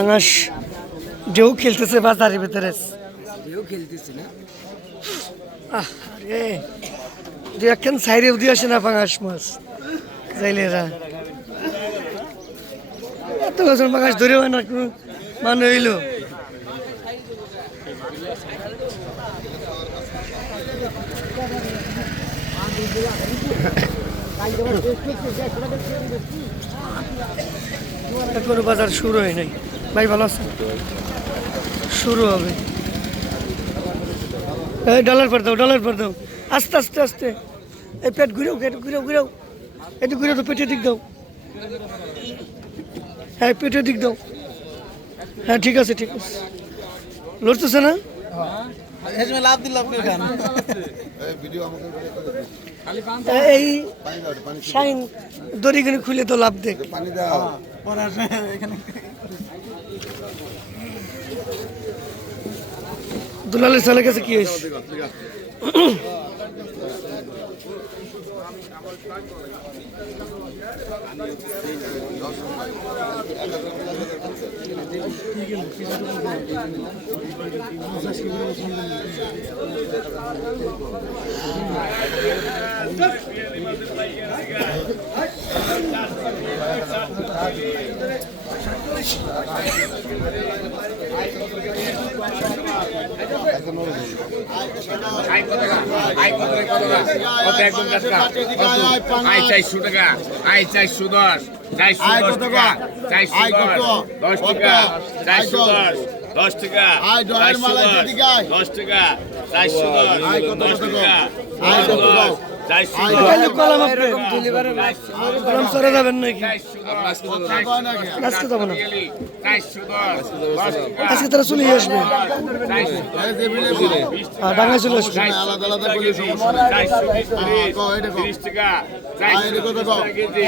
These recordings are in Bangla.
আঙাস ঢেউ খেলতেছে বাজারের ভিতরে ঢেউ খেলতেছে না আহ, আরে দু একখান সাইডে দিয়ে আসে না পাঙাশ মাছ যাইলেরা এত বছর পাঙাশ ধরে হয় না, কোনো মানে হইল। এখনও বাজার শুরু হয় নাই। ভাই, ভালো আছেন? শুরু হবে। এই ডলার পর দাও ডলার পর দাও। আস্তে আস্তে আস্তে। এই পেট ঘুরেও পেট ঘুরেও ঘুরেও। একটু ঘুরে তো পেটে দিক দাও। হ্যাঁ পেটের দিক দাও। হ্যাঁ ঠিক আছে ঠিক আছে। লড়তেছে না? এই শাইন দড়িগুলো খুলে তো লাভ দেখ। দুলালের ছেলের কাছে কি হয়েছে? আই কত টাকা আই কত টাকা কত টাকা কত একদম টাকা কত আই চারশো টাকা আই চারশো দশ চারশো দশ টাকা? চারশো দশ টাকা চারশো দশ দশ টাকা চারশো দশ দশ টাকা চারশো দশ দশ টাকা আজকে তারা চলে আসবে চলে আসবে হ্যাঁ?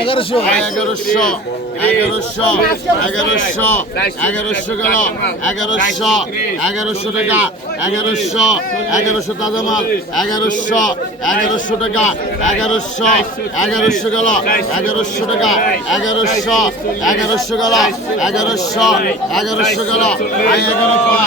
এগারোশো এগারোশো এগারোশো এগারোশো এগারোশো গেল এগারোশো এগারোশো টাকা এগারোশো এগারোশো তাজা মাল এগারোশো এগারোশো টাকা এগারোশো এগারোশো গেল এগারোশো টাকা এগারোশো এগারোশো গেল এগারোশো এগারোশো গেল এগারো পাঁচ